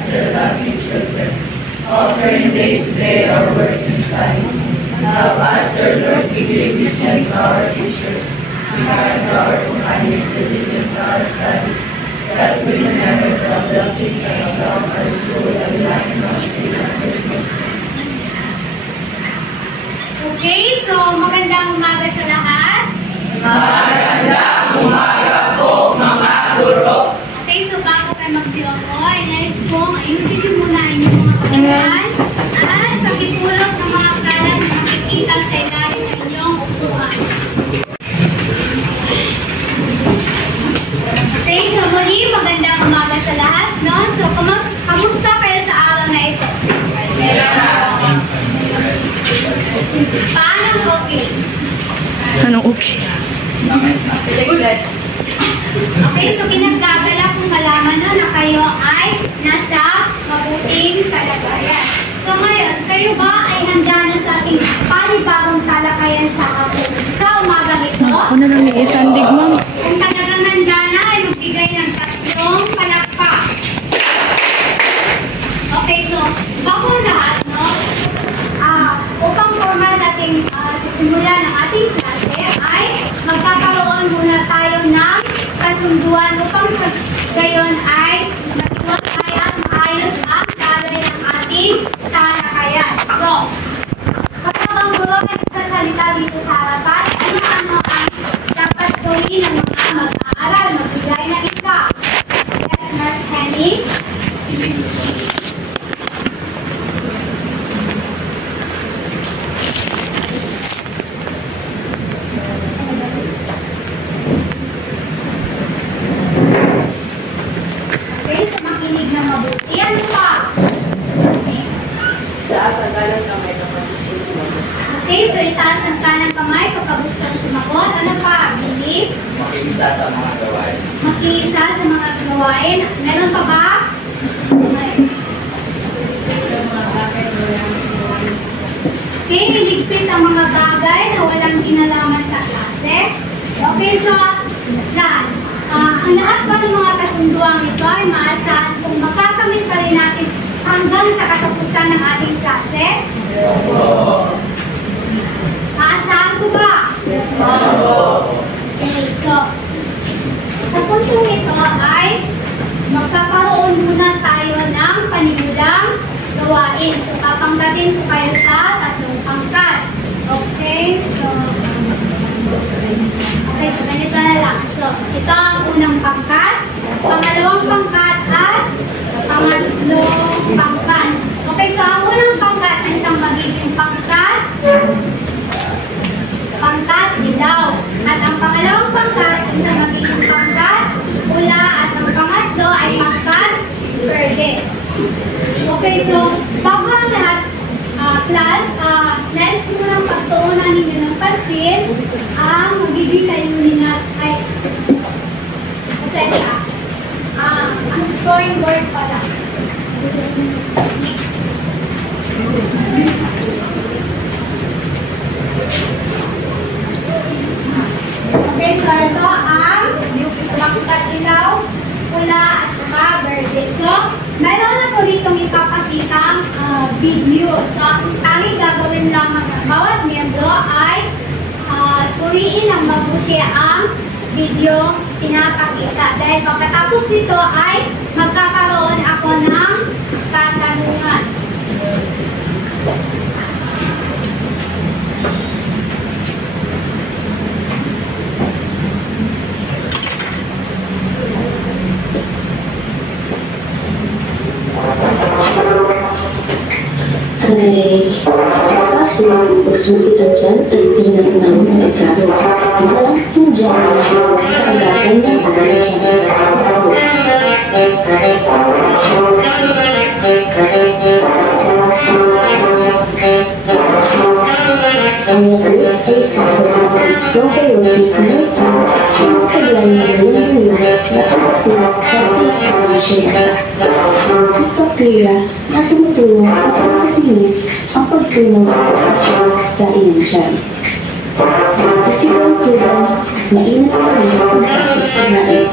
us their loving children, offering day to day our works and studies. Help us, our Lord, to give diligence to our teachers, to guide our companions diligent to our studies, that we may never drop the seeds of ourselves, our school, and life in us Okay, so magandang umaga sa lahat. Magandang umaga po, mga guro. Okay, so bago kayo magsiwakoy, nais pong ayusin niyo muna inyong mga katawan at pagipulot ng mga kalat na makikita sa ilalim ng inyong upuan. Okay, so muli, magandang umaga sa lahat, no? So, kamusta kayo sa araw na ito? Paano okay? Anong okay? Okay, so pinagdadala kong malaman no, na kayo ay nasa mabuting kalagayan. So ngayon, kayo ba ay handa na sa ating panibagong talakayan sa umagang ito? Ako na lang may isang digmang. Kung talagang handa na, ay magbigay ng 3 palakpak. Okay, so bago lahat, no, upang formal natin sisimula ng ating klase ay magkakaroon muna tayo ng kasunduan upang sa gayon ay matiwasay at maayos ang daloy ng ating talakayan. So, kapag ang guro ay nagsasalita dito sa harapan, ano ang dapat gawin ng mga mag-aaral? Magbigay na isa. Yes, Mark Henny? Okay, so itaas ang kanang kamay kapag gustong sumagot. Ano pa? Believe? Makiisa sa mga gawain. Makiisa sa mga gawain. Meron pa ba? Okay, iligpit ang mga bagay na walang kinalaman sa klase. Okay, so last. Ang lahat pa ng mga kasunduang ito ay maasahan kung makakamit pa rin natin hanggang sa katapusan ng ating klase. Maasahan ko ba? Yes, Okay, so sa puntong ito ay magkakaroon muna tayo ng panimulang gawain. So papangkatin ko kayo sa 3 pangkat. Okay, so ganito na lang. So ito ang unang pangkat, pangalawang pangkat at pangatlong pangkat. Okay, so ang unang pangkat ay siyang magiging pangkat dilaw. At ang pangalawang pangkat ay siyang magiging pangkat pula. At ang pangatlo ay pangkat verde. Okay, so bago ang lahat, plus, nais ko munang pagtuunan ninyo ng pansin ang magiging layunin na ay ang scoring board pala. Okay, so ito ang pangkat ilaw, pula at saka verde. So, meron na po ditong ipapakitang video. So, ang tanging gagawin lamang ng bawat miyembro ay suriin ng mabuti ang video pinapakita. Dahil pagkatapos nito ay magkakaroon ako ng katanungan. Kaso, pagsulitan dyan ay pinag-naman ng pagkado. Nalang kung dyan sa agatan ng ang yakult ay isang probiotic na ito ang taglay ng limulin na toxins sa solution. At bacteria na tumutulong upang mapinis ang pagtunog sa iyong tiyan. Scientifically proven, mainam pa rin ang tapos kumain.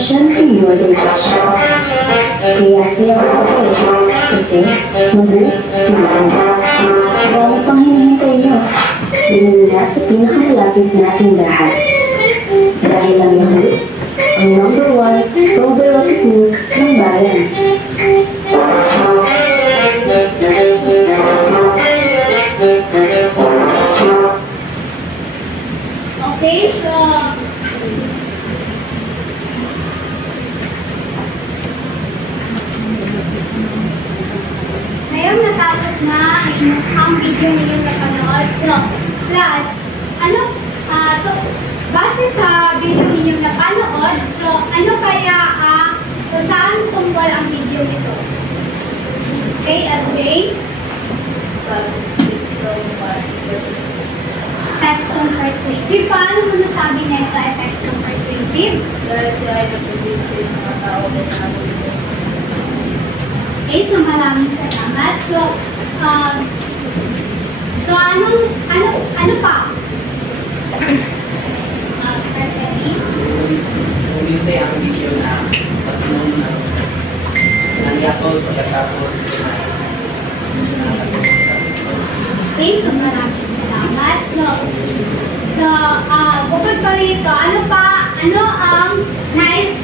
attention to your digestion. Kaya sayo ako kasi mabutulan. Gano pang hinihintay nyo? Lumuna sa pinakamalapit na tindahan. Dahil ang Yakult, ang #1 probiotic milk ng bayan. Okay, so ngayon natapos na ang video ninyong napanood. So, class, base sa video ninyong napanood, so saan tungkol ang video nito? Okay, LJ? Text on persuasive. Paano mo nasabi na ito ay text on persuasive? Dahil siya ay nag-produce ng mga tao na nabili. Okay, so maraming salamat. So ano pa? Umisay ang video na tatlong nangyakot pagkatapos Okay, so maraming salamat. Bukod pa rito, ano ang nais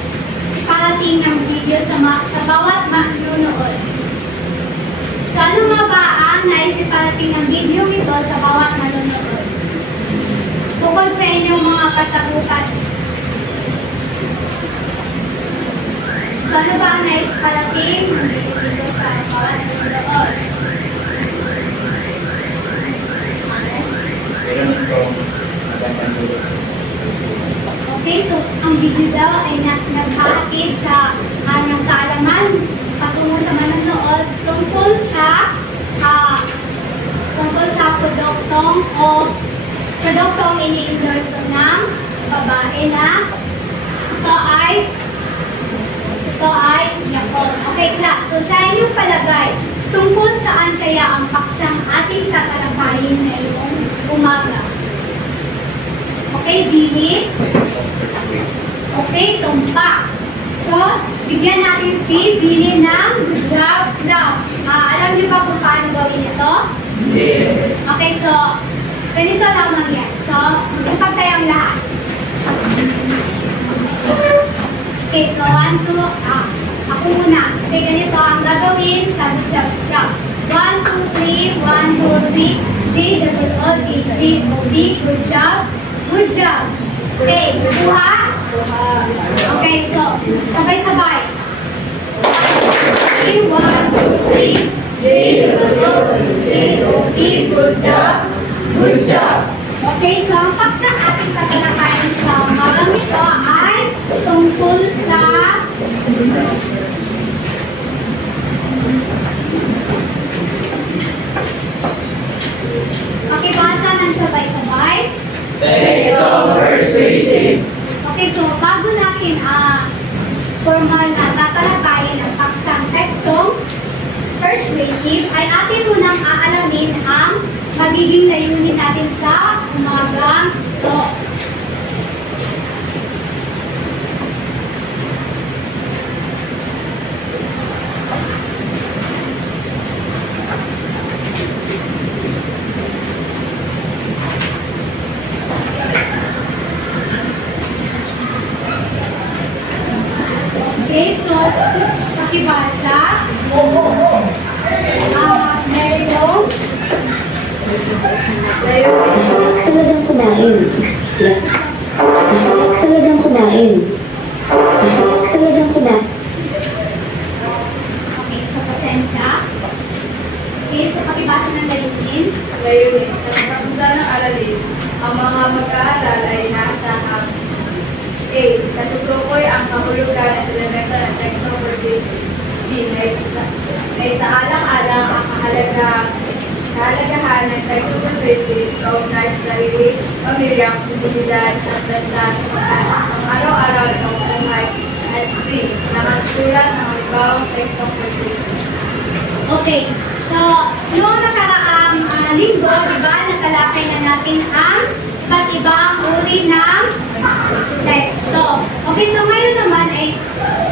iparating ng video sa bawat manunood? So, ano nga ba ang nais iparating ng video ito sa bawat manunood? Bukod sa inyong mga kasagutan. So, ano ba ang nais iparating ng video ito sa bawat manunood? Okay, so ang video daw ay naghahatid sa ng kaalaman patungo sa manonood tungkol sa produktong ini-endorse ng babae na ito ay Yakult. Okay, class. So sa inyong palagay, tungkol saan kaya ang paksang ating tatalakayin ngayong umaga? Okay, Billy? Okay, tumpak. So, bigyan natin si Billy ng good job. Now, alam niyo ba kung paano gawin ito? Yeah. Okay, so, ganito lamang yan. So, magsipag tayong lahat. Okay, so 1, 2, ako muna. Okay, ganito ang gagawin sa good job. 1, 2, 3, 1, 2, 3, G, double O, D, G, O, D, good job. Good job. Okay, kuha? Okay, so, sabay-sabay. 1, 2, 3, J, J, O, P, good job. Good job. Okay, so ang paksang ating tatalakayin sa umagang ito ay tungkol sa pakibasa ng sabay-sabay. Text on persuasive. Okay, so bago natin formal na tatalakayin ang paksang tekstong persuasive, ay atin munang aalamin ang magiging layunin natin sa umagang ito. Okay, so pakibasa. Meron. Masarap talagang kumain. Masarap talagang kumain. Masarap talagang kumain. Okay, so pasensya. Okay, so pakibasa ng layunin. Layunin. Sa katapusan ng aralin, ang mga mag-aaral ay inaasahan. A. Natutukoy ang kahulugan at elemento ng text of persuasive. B. Naisaalang-alang ang kahalagahan ng text of persuasive kaugnay sa sarili, pamilya, komunidad at bansa sa araw-araw ng buhay. At C. Nakasulat ng halimbaong text of persuasive. Okay, so noong nakaraang linggo, di ba, natalakay na natin ang iba't ibang uri ng teksto. Okay, so ngayon naman ay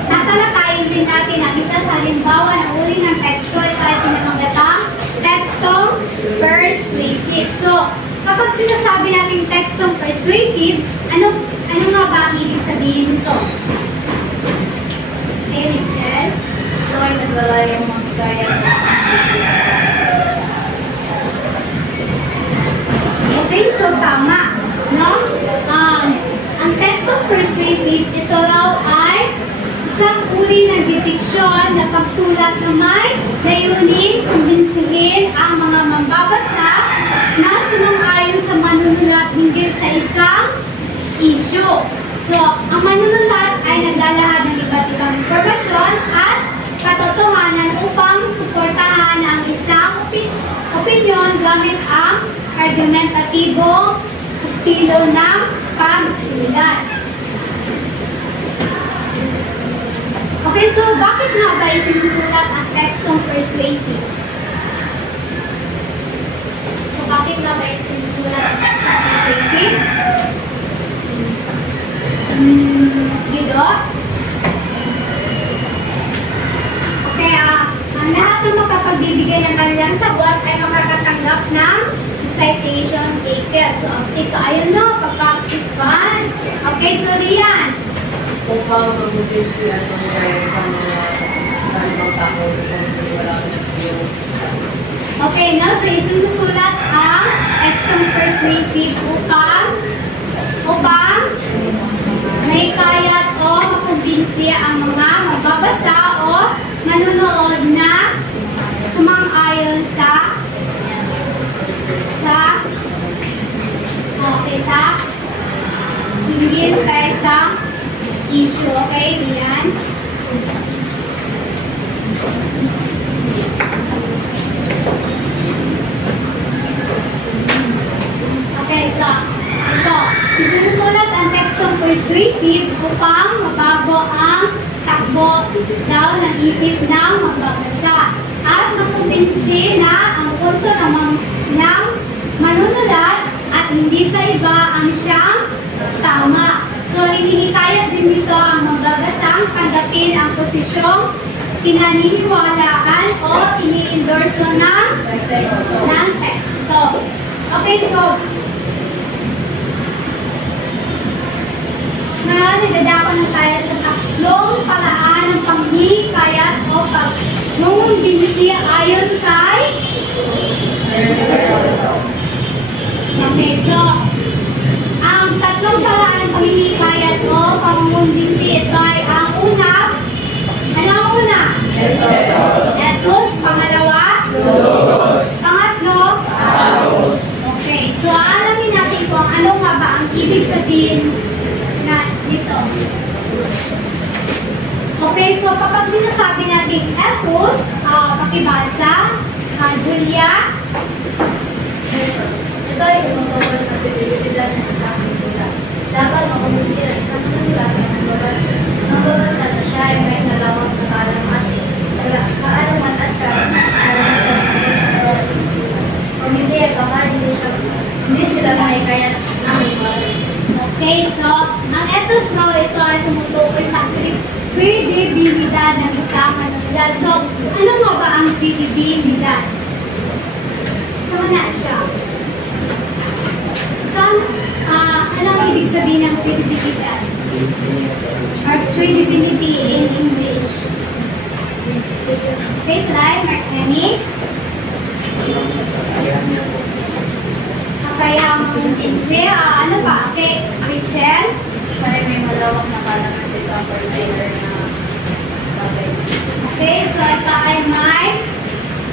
tatalakayin din natin ang isa sa halimbawa ng uri ng teksto. Ito ay pinamagatang tekstong persuasive. So, kapag sinasabi natin tekstong persuasive, ano nga ba ang ibig sabihin nito? Okay, Rachel? Ito ay nagwala yung mga gaya. Okay, so tama. No? Ang tekstong persuasive, ito raw ay isang uri ng depiksyon na pagsulat na may layunin kumbinsihin ang mga mambabasa na sumang-ayon sa manunulat hinggil sa isang issue. So, ang manunulat ay naglalahad ng iba't ibang impormasyon at katotohanan upang suportahan ang isang opinyon gamit ang argumentatibong estilo ng pagsulat. Okay, so bakit nga ba isinusulat ang tekstong persuasive? So, bakit nga ba isinusulat ang tekstong persuasive? Dito? Okay, ang lahat ng makapagbibigay ng kanilang sagot ay makakatanggap ng citation ticket. So, ito, ayun no, pagkakitipan. Okay, so Rian. Upang mabutin siya ng gaya sa mga ibang tao kung wala na yung Okay, no? So, isinusulat ang tekstong persuasive upang may kayat o makumbinsi ang mga magbabasa o manunood na sumang-ayon sa hinggil sa isang issue. Okay, Rian? Okay, so, ito. Isinusulat ang tekstong persuasive upang mabago ang takbo daw ng isip ng magbabasa at makumbinsi na ang punto ng manunulat at hindi sa iba ang siyang tama. So, hinihikayat din dito ang magbabasang tanggapin ang posisyong pinaniniwalaan o ini-endorso ng teksto. Okay, so, ngayon, nagdadako na tayo sa tatlong paraan ng panghihikayat o pagmumbinsi ayon kay Okay, so, ang tatlong paraan ng panghihikayat o pagmumbinsi, ito ay ang una. Ano ang una? Ethos. Pangalawa? Pangatlo? Okay, so alamin natin kung ano nga ba ang ibig sabihin na dito. Okay, so kapag sinasabi natin ethos, pakibasa, Julia. ito ay tumutungkol sa kredibilidad ng isang manunulat. Dapat makumbinsi ng isang manunulat na magbabasa na siya ay may nalawang na kaalaman at karanasan sa oras ng sulat. Kung hindi ay baka hindi sila mahikayat ang ibalan. Okay, so ang ethos no, ito ay tumutukoy sa kredibilidad ng isang manunulat. So, ano nga ba ang kredibilidad? So, na siya. So, ano ang ibig sabihin ng credibilidad? Or credibility in English? Okay, try, Mark Henny. Kaya ang kumbinsi, ano pa? Okay, Rachel? Kaya may malawak na kaalaman sa isang particular na bagay. Okay, so ito ay may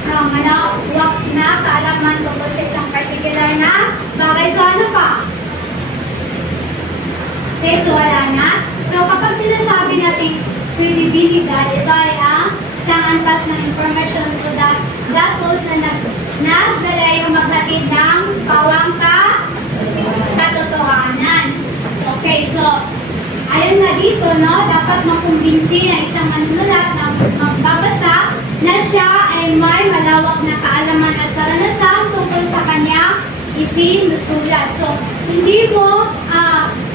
malawak na kaalaman tungkol sa isang particular na bagay. So ano pa? Okay, so wala na. So kapag sinasabi natin credibilidad, ito ay ang isang antas ng information to datos na nagdala yung maghatid ng pawang katotohanan. Okay, so ayun nga dito, no, dapat makumbinsi ng isang manunulat na magbabasa na siya ay may malawak na kaalaman at karanasan tungkol sa kanyang isinusulat. So, hindi mo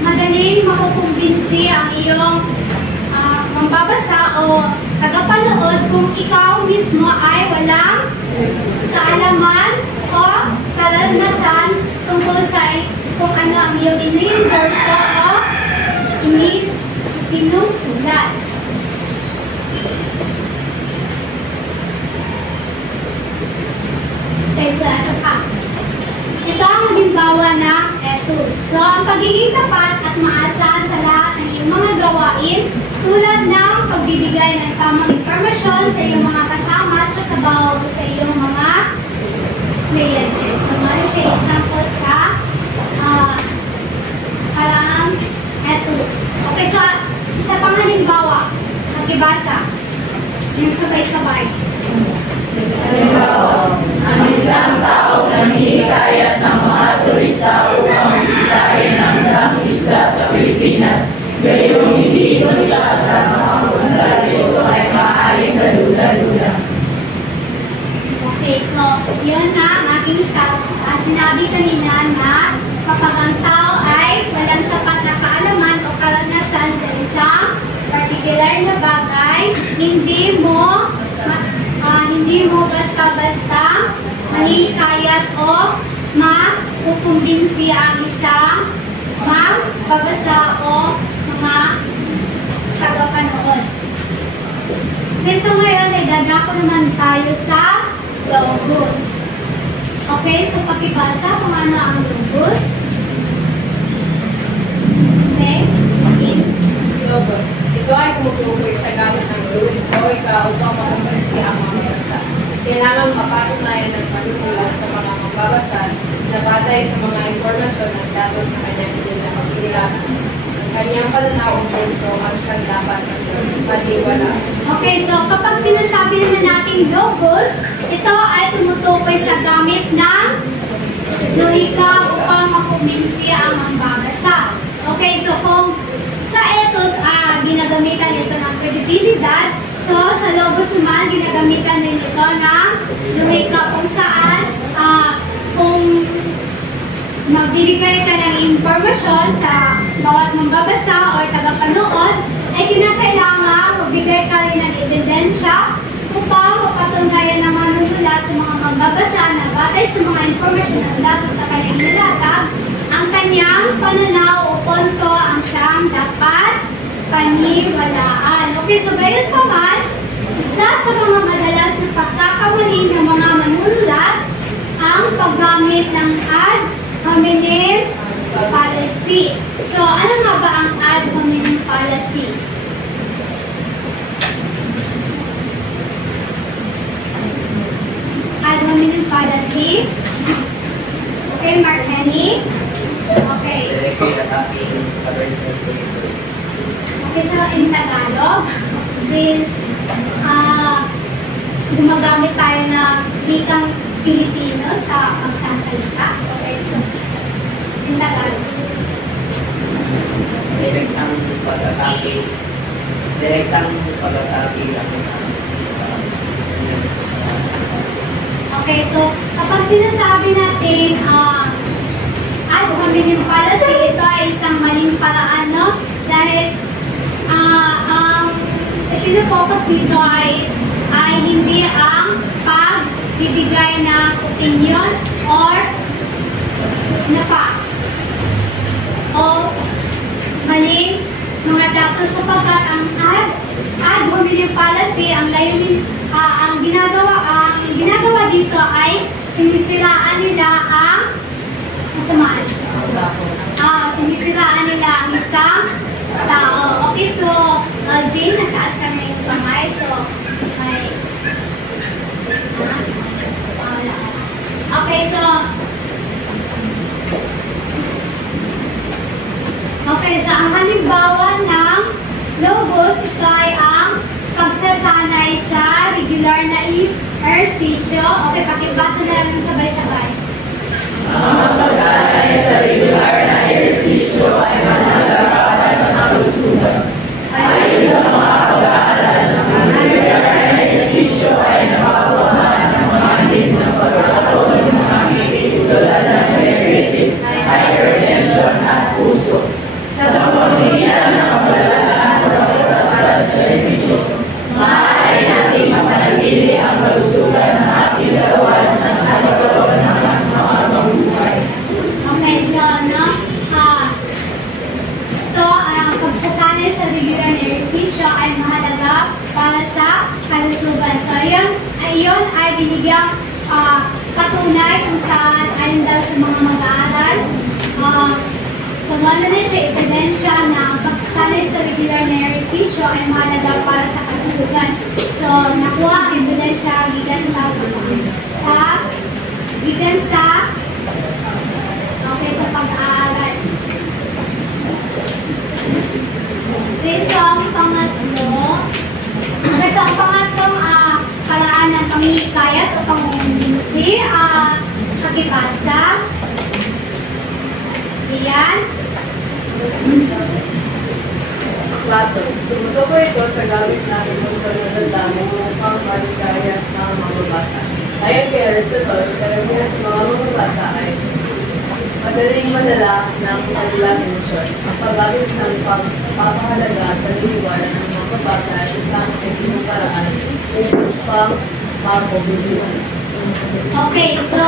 madaling makukumbinsi ang iyong mambabasa o tagapanood kung ikaw mismo ay walang kaalaman o karanasan tungkol sa kung ano ang iyong ini-endorso o isinusulat. Okay, so ito pa. Ito ang halimbawa ng ethos. So, ang pagiging tapat at maasahan sa lahat ng iyong mga gawain, tulad ng pagbibigay ng tamang impormasyon sa iyong mga kasama sa trabaho sa iyong mga kliyente. So, meron siya example sa parang ethos. Okay, so, isa pang halimbawa, magibasa. Yung sabay-sabay. Halimbawa, ang isang tao na hinihikayat ng mga turista upang bisitahin ang isang isla sa Pilipinas, gayong hindi ito siya sa mga puntaryo ay maaaring dalula-dula. Okay, so yun na ang ating sinabi kanina na kapag ang tao ay walang sapat na kaalaman o karanasan sa isang particular na bagay, hindi mo basta-basta mahikayat o makukumbinsi ang isang magbabasa o mga tagapanood. Okay, so ngayon ay dadako naman tayo sa logos. Okay, so pakibasa kung ano ang logos. Okay, Logos. Ito ay tumutukoy sa gamit ng loika upang makumbinsi ang mga mabasa. Kailangan mapatunayan ng panunulat sa mga magbabasa na batay sa mga impormasyon at datos na kanyang pinapagkililanan. Ang kanyang pananawang punto ang siyang dapat paniwala. okay, so kapag sinasabi naman natin logos, ito ay tumutukoy sa gamit ng lohika upang makumbinsi ang magbabasa. Okay, so kung sa ethos, ginagamitan ito ng kredibilidad. So, sa logos naman, ginagamitan din ito ng lohika kung saan kung magbibigay ka ng impormasyon sa bawat mambabasa o tagapanood, ay kinakailangan magbigay ka rin ng ebidensya upang mapatunayan ng manunulat sa mga mambabasa na batay sa mga impormasyon at datos sa kanyang nilatag, ang kanyang pananaw o punto ang siyang dapat paniwalaan. Okay, so gayon pa man, isa sa mga madalas na pagkakamali ng mga manunulat ang paggamit ng ad hominem fallacy. So, ano nga ba ang ad hominem fallacy? Ad hominem fallacy. Okay, Mark Henny. Okay. Okay, so in Tagalog, since gumagamit tayo ng wikang Pilipino sa pagsasalita. Okay, so in Tagalog. Direktang pag-atake lang. Okay, so kapag sinasabi natin ad hominem fallacy, ito ay isang maling paraan, no? Dahil ang ipinopokus dito ay hindi ang pagbibigay ng opinion or o maling mga datos sapagkat ang ad hominem fallacy, ang layunin, ang ginagawa dito ay sinisiraan nila ang kasamaan. Sinisiraan nila ang isang tao. Okay, so Jane, nataas ka na yung kamay. So, okay, so ang halimbawa ng logos, ito ay ang pagsasanay sa regular na ehersisyo. Okay, pakibasa na lang sabay-sabay. Ang pagsasanay sa regular na ehersisyo ay mananggagapan sa kalusugan. Ayon sa mga pag-aaral, ang regular na ehersisyo ay napapawahan ng mga halip ng pagkakaroon ng mga tulad ng So, wala na siya ebidensya na pagsasanay sa regular na ehersisyo ay mahalaga para sa kalusugan. So, nakuha ang ebidensya gikan sa pag-aaral. Okay, so ang pangatlong paraan ng panghinikayat o pangungumbinsi, kakibasa. Ayan. Platos. Tumutukoy ito sa gamit na emosyon na damdamin upang maligaya ng mamabasa. Ayon kay Aristotle, karamihan sa mga mamabasa ay madaling madala ng kanilang emosyon. Ang paggamit ng pagpapahalaga sa liwanag ng mamabasa ay isang efektivong paraan upang mamobilize. Okay, so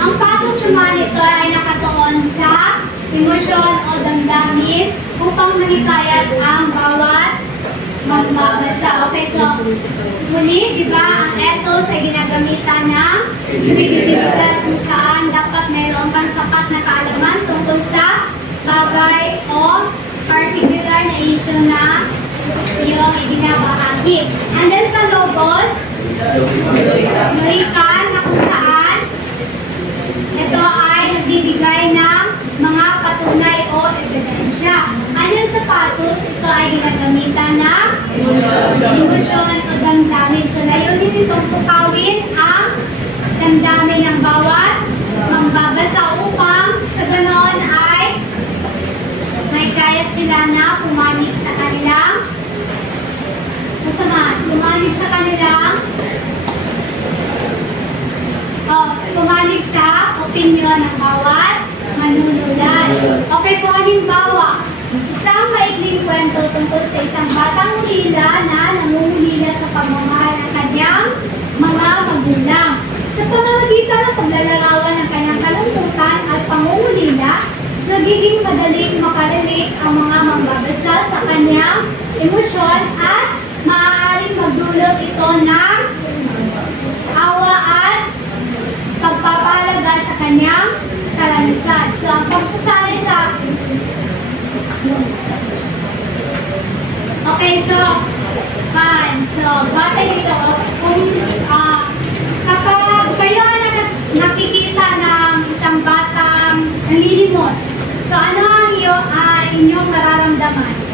ang patos naman ito ay nakatuon sa emosyon o damdamin upang manikayat ang bawat magbabasa. Okay, so muli, di ba, ang ethos ay ginagamitan ng kredibilidad kung saan dapat mayroon kang sapat na kaalaman tungkol sa bagay o particular na issue na iyong ibinabahagi. And then sa logos, logical na kung saan ito ay nagbibigay ng mga patunay o ebidensya. Ayon sa patos, ito ay ginagamitan ng emosyon o damdamin. So, layunin itong pukawin ang damdamin ng bawat mambabasa upang sa ganoon ay may kayat sila na pumanig sa kanilang pumanig sa opinyon ng bawat manunulat. Okay, so halimbawa, isang maikling kwento tungkol sa isang batang ulila na nangungulila sa pagmamahal ng kanyang mga magulang. Sa pamamagitan ng paglalarawan ng kanyang kalungkutan at pangungulila, nagiging madaling makarelate ang mga mambabasa sa kanyang emosyon at maaaring magdulot ito ng awa at pagpapahalaga sa kanyang karanasan. So, ang pagsasali sa... Okay, so, batay dito, kung kapag kayo nakikita ng isang batang nalilimos, so ano ang inyong nararamdaman?